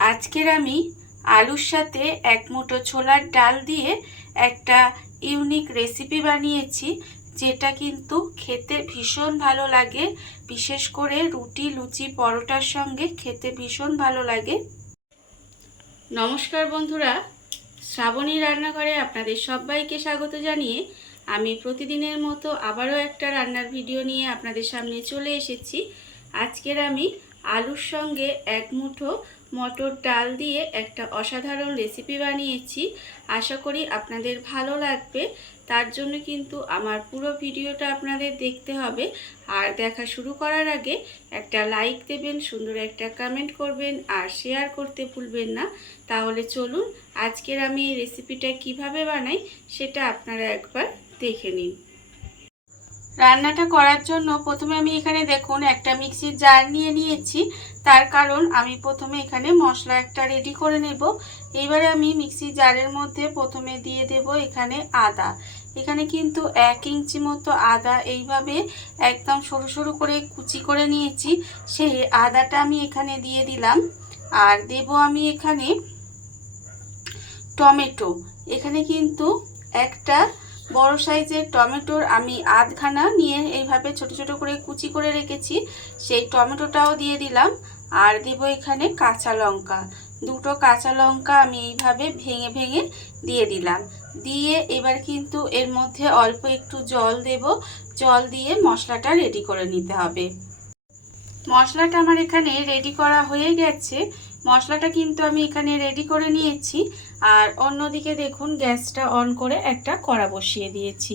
আজকের আমি আলুর সাথে এক মুঠো ছোলার ডাল দিয়ে একটা ইউনিক রেসিপি বানিয়েছি, যেটা কিন্তু খেতে ভীষণ ভালো লাগে। বিশেষ করে রুটি, লুচি, পরোটার সঙ্গে খেতে ভীষণ ভালো লাগে। নমস্কার বন্ধুরা, শ্রাবণী রান্নাঘরে আপনাদের সবাইকে স্বাগত জানিয়ে আমি প্রতিদিনের মতো আবারও একটা রান্নার ভিডিও নিয়ে আপনাদের সামনে চলে এসেছি। আজকের আমি আলুর সঙ্গে এক মুঠো মটর ডাল দিয়ে একটা অসাধারণ রেসিপি বানিয়েছি। আশা করি আপনাদের ভালো লাগবে। তার জন্য কিন্তু আমার পুরো ভিডিওটা আপনাদের দেখতে হবে। আর দেখা শুরু করার আগে একটা লাইক দেবেন, সুন্দর একটা কমেন্ট করবেন আর শেয়ার করতে ভুলবেন না। তাহলে চলুন আজকের আমি এই রেসিপিটা কিভাবে বানাই সেটা আপনারা একবার দেখে নিন। রান্নাটা করার জন্য প্রথমে আমি এখানে দেখুন একটা মিক্সির জার নিয়ে নিয়েছি। তার কারণ আমি প্রথমে এখানে মশলা একটা রেডি করে নেব। এবারে আমি মিক্সির জারের মধ্যে প্রথমে দিয়ে দেব এখানে আদা। এখানে কিন্তু 1 ইঞ্চি মতো আদা এইভাবে একদম সরু সরু করে কুচি করে নিয়েছি। সেই আদাটা আমি এখানে দিয়ে দিলাম। আর দেব আমি এখানে টমেটো। এখানে কিন্তু একটা বড় সাইজের টমেটোর আমি আধখানা নিয়ে এইভাবে ছোট ছোট করে কুচি করে রেখেছি, সেই টমেটোটাও দিয়ে দিলাম। আর দেব এখানে কাঁচা লঙ্কা, দুটো কাঁচা লঙ্কা আমি এইভাবে ভেঙে ভেঙে দিয়ে দিলাম। দিয়ে এবার কিন্তু এর মধ্যে অল্প একটু জল দেব। জল দিয়ে মশলাটা রেডি করে নিতে হবে। মশলাটা আমার এখানে রেডি করা হয়ে গেছে। মশলাটা কিন্তু আমি এখানে রেডি করে নিয়েছি। আর অন্যদিকে দেখুন গ্যাসটা অন করে একটা কড়া বসিয়ে দিয়েছি।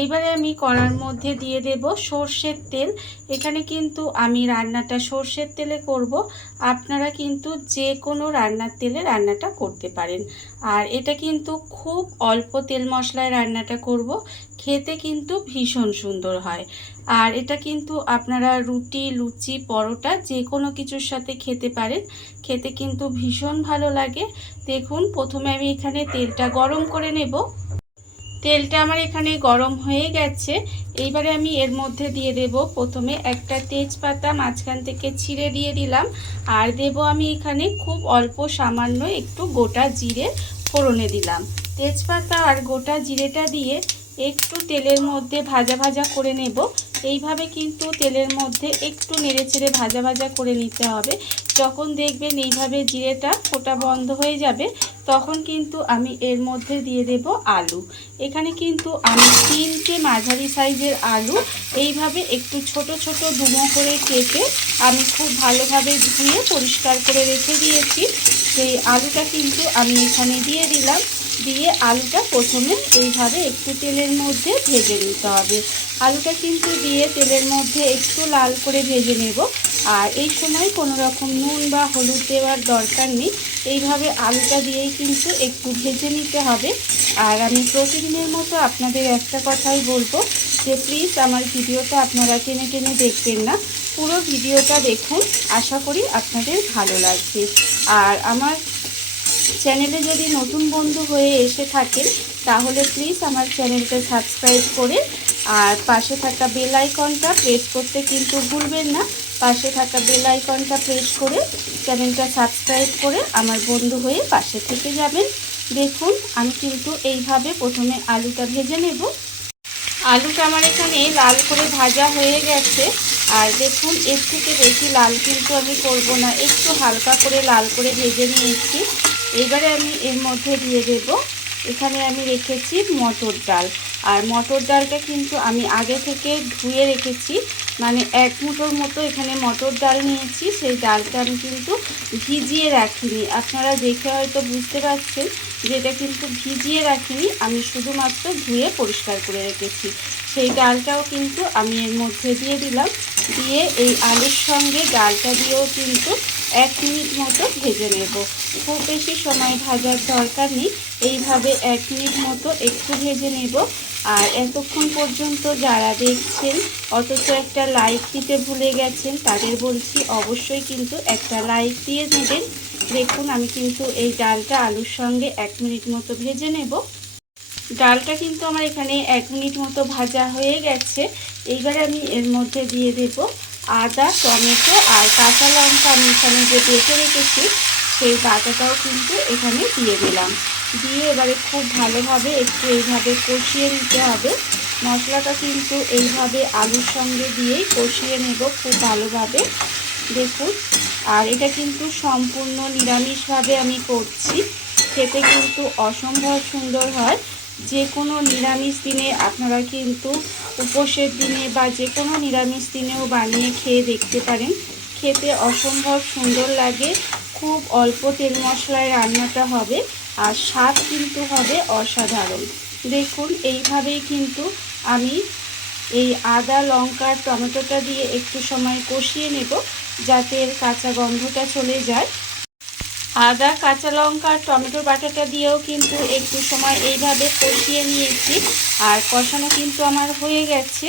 এইবারে আমি কড়ার মধ্যে দিয়ে দেব সর্ষের তেল। এখানে কিন্তু আমি রান্নাটা সর্ষের তেলে করব। আপনারা কিন্তু যে কোনো রান্নার তেলে রান্নাটা করতে পারেন। আর এটা কিন্তু খুব অল্প তেল মশলায় রান্নাটা করব। খেতে কিন্তু ভীষণ সুন্দর হয়। আর এটা কিন্তু আপনারা রুটি, লুচি, পরোটা যে কোনো কিছুর সাথে খেতে পারেন। খেতে কিন্তু ভীষণ ভালো লাগে। দেখুন প্রথমে আমি এখানে তেলটা গরম করে নেব। তেলটা আমার এখানে গরম হয়ে গেছে। এইবারে আমি এর মধ্যে দিয়ে দেব প্রথমে একটা তেজপাতা মাঝখান থেকে ছিঁড়ে দিয়ে দিলাম। আর দেব আমি এখানে খুব অল্প সামান্য একটু গোটা জিরে ফোড়নে দিলাম। তেজপাতা আর গোটা জিরেটা দিয়ে একটু তেলের মধ্যে ভাজা ভাজা করে নেব। এইভাবে কিন্তু তেলের মধ্যে একটু নেড়েচেড়ে ভাজা ভাজা করে নিতে হবে। যখন দেখবেন এইভাবে জিরেটা ফোটা বন্ধ হয়ে যাবে, তখন কিন্তু আমি এর মধ্যে দিয়ে দেব আলু। এখানে কিন্তু আমি 3টে মাঝারি সাইজের আলু এইভাবে একটু ছোট ছোট ডুমো করে কেটে আমি খুব ভালোভাবে ধুয়ে পরিষ্কার করে রেখে দিয়েছি। সেই আলুটা কিন্তু আমি এখানে দিয়ে দিলাম। দিয়ে আলুটা প্রথমে এইভাবে একটু তেলের মধ্যে ভেজে নিতে হবে। আলুটা কিন্তু দিয়ে তেলের মধ্যে একটু লাল করে ভেজে নেব। আর এই সময় কোনো রকম নুন বা হলুদ দেওয়ার দরকার নেই। এইভাবে আলুটা দিয়েই কিন্তু একটু ভেজে নিতে হবে। আর আমি প্রতিদিনের মতো আপনাদের একটা কথাই বলবো যে প্লিজ আমার ভিডিওটা আপনারা টেনে টেনে দেখবেন না, পুরো ভিডিওটা দেখুন। আশা করি আপনাদের ভালো লাগবে। আর আমার চ্যানেলে যদি নতুন বন্ধু হয়ে এসে থাকেন তাহলে প্লিজ আমার চ্যানেলটা সাবস্ক্রাইব করে আর পাশে থাকা বেল আইকনটা প্রেস করতে কিন্তু ভুলবেন না। পাশে থাকা বেল আইকনটা প্রেস করে চ্যানেলটা সাবস্ক্রাইব করে আমার বন্ধু হয়ে পাশে থেকে যাবেন। দেখুন আমি কিন্তু এইভাবে প্রথমে আলুটা ভেজে নেব। আলুটা আমার এখানে লাল করে ভাজা হয়ে গেছে। আর দেখুন এর থেকে বেশি লাল কিন্তু আমি করব না, একটু হালকা করে লাল করে ভেজে নিয়েছি। এবারে আমি এর মধ্যে দিয়ে দেব এখানে আমি রেখেছি মটর ডাল। আর মটর ডালটা কিন্তু আমি আগে থেকে ধুয়ে রেখেছি, মানে 1 মুঠোর মতো এখানে মটর ডাল নিয়েছি। সেই ডালটা আমি কিন্তু ভিজিয়ে রাখিনি। আপনারা দেখে হয়তো বুঝতে পারছেন যে এটা কিন্তু ভিজিয়ে রাখিনি, আমি শুধুমাত্র ধুয়ে পরিষ্কার করে রেখেছি। সেই ডালটাও কিন্তু আমি এর মধ্যে দিয়ে দিলাম। দিয়ে এই আলুর সঙ্গে ডালটা দিয়েও কিন্তু 1 মিনিট মতো ভেজে নেব। খুব বেশি সময় ভাজার দরকার নেই, এইভাবে 1 মিনিট মতো একটু ভেজে নেব। আর এতক্ষণ পর্যন্ত যারা দেখছেন অথচ একটা লাইক দিতে ভুলে গেছেন, তাদের বলছি অবশ্যই কিন্তু একটা লাইক দিয়ে নেবেন। দেখুন আমি কিন্তু এই ডালটা আলুর সঙ্গে 1 মিনিট মতো ভেজে নেব। ডালটা কিন্তু আমার এখানে 1 মিনিট মতো ভাজা হয়ে গেছে। এইবারে আমি এর মধ্যে দিয়ে দেব আদা, টমেটো আর কাঁচা লঙ্কা আমি এখানে যে বেটে রেখেছি সেই বাটাটাও কিন্তু এখানে দিয়ে দিলাম। দিয়ে এবারে খুব ভালোভাবে একটু এইভাবে কষিয়ে নিতে হবে। মশলাটা কিন্তু এইভাবে আলুর সঙ্গে দিয়েই কষিয়ে নেব খুব ভালোভাবে। দেখুন, আর এটা কিন্তু সম্পূর্ণ নিরামিষভাবে আমি করছি। খেতে কিন্তু অসম্ভব সুন্দর হয়। যে কোনো নিরামিষ দিনে আপনারা কিন্তু উপোসের দিনে বা যে কোনো নিরামিষ দিনেও বানিয়ে খেয়ে দেখতে পারেন। খেতে অসম্ভব সুন্দর লাগে। খুব অল্প তেল মশলায় রান্নাটা হবে আর স্বাদ কিন্তু হবে অসাধারণ। দেখুন, এইভাবেই কিন্তু আমি এই আদা, লঙ্কা, টমেটোটা দিয়ে একটু সময় কষিয়ে নেব যাতে এর কাঁচা গন্ধটা চলে যায়। আদা, কাঁচা লঙ্কা, টমেটো বাটাটা দিয়েও কিন্তু একটু সময় এইভাবে কষিয়ে নিয়েছি আর কষানো কিন্তু আমার হয়ে গেছে।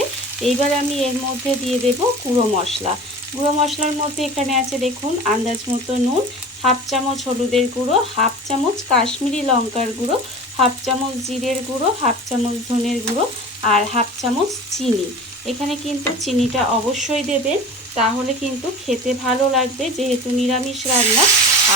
এইবার আমি এর মধ্যে দিয়ে দেব গুঁড়ো মশলা। গুঁড়ো মশলার মধ্যে এখানে আছে দেখুন আন্দাজ মতো নুন, হাফ চামচ হলুদের গুঁড়ো, হাফ চামচ কাশ্মীরি লঙ্কার গুঁড়ো, হাফ চামচ জিরের গুঁড়ো, হাফ চামচ ধনের গুঁড়ো আর হাফ চামচ চিনি। এখানে কিন্তু চিনিটা অবশ্যই দেবেন, তাহলে কিন্তু খেতে ভালো লাগবে যেহেতু নিরামিষ রান্না।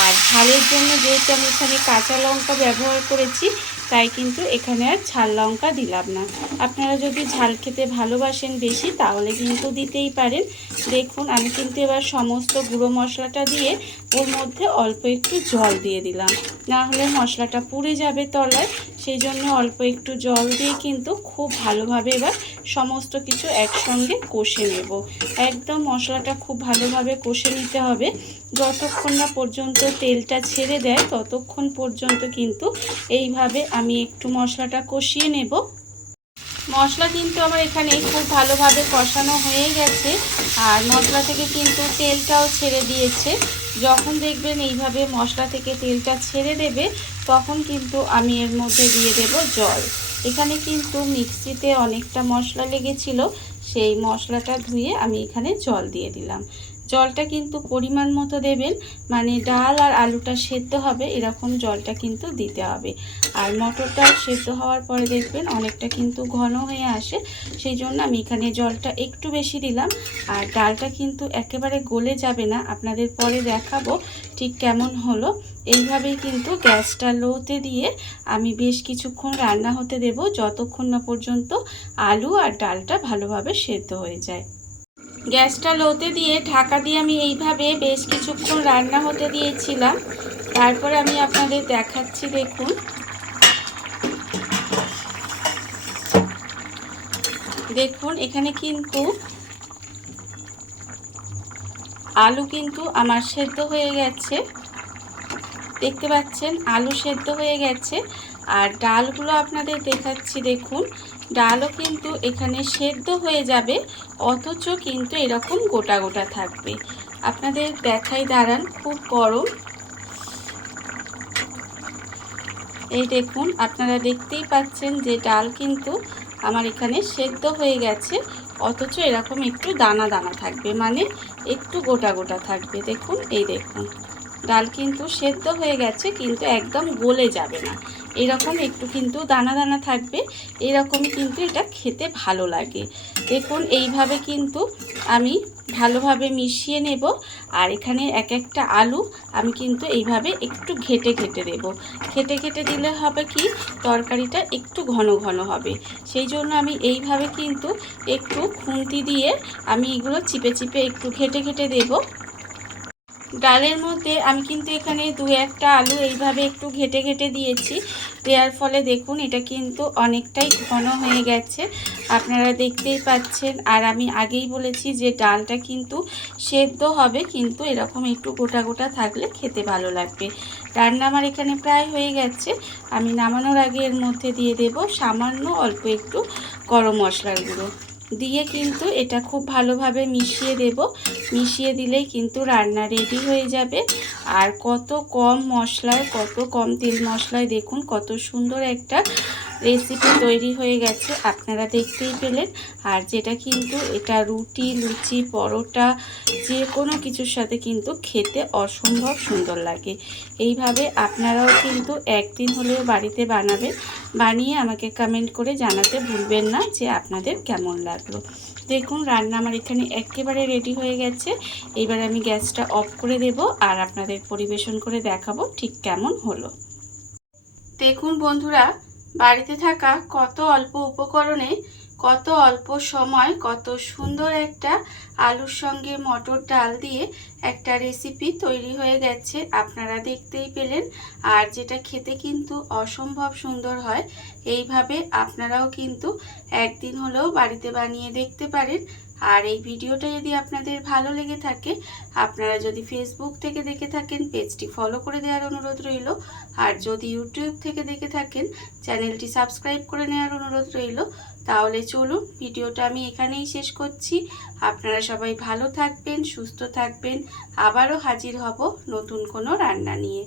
আর ঝালের জন্য যেহেতু আমি এখানে কাঁচা লঙ্কা ব্যবহার করেছি তাই কিন্তু এখানে আর ঝাল লঙ্কা দিলাম না। আপনারা যদি ঝাল খেতে ভালোবাসেন বেশি তাহলে কিন্তু দিতেই পারেন। দেখুন, আমি কিন্তু এবার সমস্ত গুঁড়ো মশলাটা দিয়ে ওর মধ্যে অল্প একটু জল দিয়ে দিলাম, না হলে মশলাটা পুড়ে যাবে তলায়। সেই জন্য অল্প একটু জল দিয়ে কিন্তু খুব ভালোভাবে এবার সমস্ত কিছু একসঙ্গে কষে নেব। একদম মশলাটা খুব ভালোভাবে কষে নিতে হবে। যতক্ষণ না পর্যন্ত তেলটা ছেড়ে দেয় ততক্ষণ পর্যন্ত কিন্তু এইভাবে আমি একটু মশলাটা কষিয়ে নেব। মশলা কিন্তু আমার এখানে খুব ভালোভাবে কষানো হয়ে গেছে আর মশলা থেকে কিন্তু তেলটাও ছেড়ে দিয়েছে। যখন দেখবেন এইভাবে মশলা থেকে তেলটা ছেড়ে দেবে তখন কিন্তু আমি এর মধ্যে দিয়ে দেব জল। এখানে কিন্তু মিক্সিতে অনেকটা মশলা লেগেছিল, সেই মশলাটা ধুয়ে আমি এখানে জল দিয়ে দিলাম। জলটা কিন্তু পরিমাণ মতো দেবেন, মানে ডাল আর আলুটা সেদ্ধ হবে এরকম জলটা কিন্তু দিতে হবে। আর মটরটা সেদ্ধ হওয়ার পরে দেখবেন অনেকটা কিন্তু ঘন হয়ে আসে, সেই জন্য আমি এখানে জলটা একটু বেশি দিলাম। আর ডালটা কিন্তু একেবারে গলে যাবে না, আপনাদের পরে দেখাবো ঠিক কেমন হলো। এইভাবেই কিন্তু গ্যাসটা লোতে দিয়ে আমি বেশ কিছুক্ষণ রান্না হতে দেব যতক্ষণ না পর্যন্ত আলু আর ডালটা ভালোভাবে সেদ্ধ হয়ে যায়। গ্যাসটা লোতে দিয়ে ঢাকা দিয়ে আমি এইভাবে বেশ কিছুক্ষণ রান্না হতে দিয়েছিলাম। তারপরে আমি আপনাদের দেখাচ্ছি। দেখুন, দেখুন এখানে কিন্তু আলু কিন্তু আমার সেদ্ধ হয়ে গেছে, দেখতে পাচ্ছেন আলু সেদ্ধ হয়ে গেছে। আর ডালগুলো আপনাদের দেখাচ্ছি। দেখুন, ডালও কিন্তু এখানে সেদ্ধ হয়ে যাবে অথচ কিন্তু এরকম গোটা গোটা থাকবে। আপনাদের দেখাই, দাঁড়ান, খুব গরম। এই দেখুন, আপনারা দেখতেই পাচ্ছেন যে ডাল কিন্তু আমার এখানে সেদ্ধ হয়ে গেছে অথচ এরকম একটু দানা দানা থাকবে, মানে একটু গোটা গোটা থাকবে। দেখুন, এই দেখুন ডাল কিন্তু সেদ্ধ হয়ে গেছে কিন্তু একদম গলে যাবে না, এরকম একটু কিন্তু দানা দানা থাকবে। এরকমই কিন্তু এটা খেতে ভালো লাগে। দেখুন, এইভাবে কিন্তু আমি ভালোভাবে মিশিয়ে নেব। আর এখানে এক একটা আলু আমি কিন্তু এইভাবে একটু ঘেটে ঘেটে দেব। ঘেটে ঘেটে দিলে হবে কি, তরকারিটা একটু ঘন ঘন হবে। সেই জন্য আমি এইভাবে কিন্তু একটু খুন্তি দিয়ে আমি এগুলো চিপে চিপে একটু ঘেটে ঘেটে দেব। ডালের মধ্যে আমি কিন্তু এখানে দু একটা আলু এইভাবে একটু ঘেটে ঘেটে দিয়েছি। দেওয়ার ফলে দেখুন এটা কিন্তু অনেকটাই ঘন হয়ে গেছে, আপনারা দেখতেই পাচ্ছেন। আর আমি আগেই বলেছি যে ডালটা কিন্তু সেদ্ধ হবে কিন্তু এরকম একটু গোটা গোটা থাকলে খেতে ভালো লাগবে। রান্না আমার এখানে প্রায় হয়ে গেছে। আমি নামানোর আগে এর মধ্যে দিয়ে দেব সামান্য অল্প একটু গরম মশলার গুঁড়ো দিয়ে কিন্তু এটা খুব ভালোভাবে মিশিয়ে দেব। মিশিয়ে দিলেই কিন্তু রান্না রেডি হয়ে যাবে। আর কত কম মশলায়, কত কম তেল মশলায় দেখুন কত সুন্দর একটা রেসিপি তৈরি হয়ে গেছে, আপনারা দেখতেই পেলেন। আর যেটা কিন্তু এটা রুটি, লুচি, পরোটা যে কোনো কিছুর সাথে কিন্তু খেতে অসম্ভব সুন্দর লাগে। এইভাবে আপনারাও কিন্তু একদিন হলেও বাড়িতে বানাবেন, বানিয়ে আমাকে কমেন্ট করে জানাতে ভুলবেন না যে আপনাদের কেমন লাগলো। দেখুন রান্না আমার এখানে একেবারে রেডি হয়ে গেছে। এবার আমি গ্যাসটা অফ করে দেব আর আপনাদের পরিবেশন করে দেখাবো ঠিক কেমন হলো। দেখুন বন্ধুরা, বাড়িতে থাকা কত অল্প উপকরণে কত অল্প সময় কত সুন্দর একটা আলুর সঙ্গে মটর ডাল দিয়ে একটা রেসিপি তৈরি হয়ে গেছে। আপনারা দেখতেই পেলেন, আর যেটা খেতে কিন্তু অসম্ভব সুন্দর হয়। এইভাবে আপনারাও কিন্তু একদিন হলেও বাড়িতে বানিয়ে দেখতে পারেন। আর এই ভিডিওটা যদি আপনাদের ভালো লেগে থাকে, আপনারা যদি ফেসবুক থেকে দেখে থাকেন পেজটি ফলো করে দেওয়ার অনুরোধ রইল। আর যদি ইউটিউব থেকে দেখে থাকেন চ্যানেলটি সাবস্ক্রাইব করে নেওয়ার অনুরোধ রইল। তাহলে চলুন ভিডিওটা আমি এখানেই শেষ করছি। আপনারা সবাই ভালো থাকবেন, সুস্থ থাকবেন। আবারও হাজির হব নতুন কোনো রান্না নিয়ে।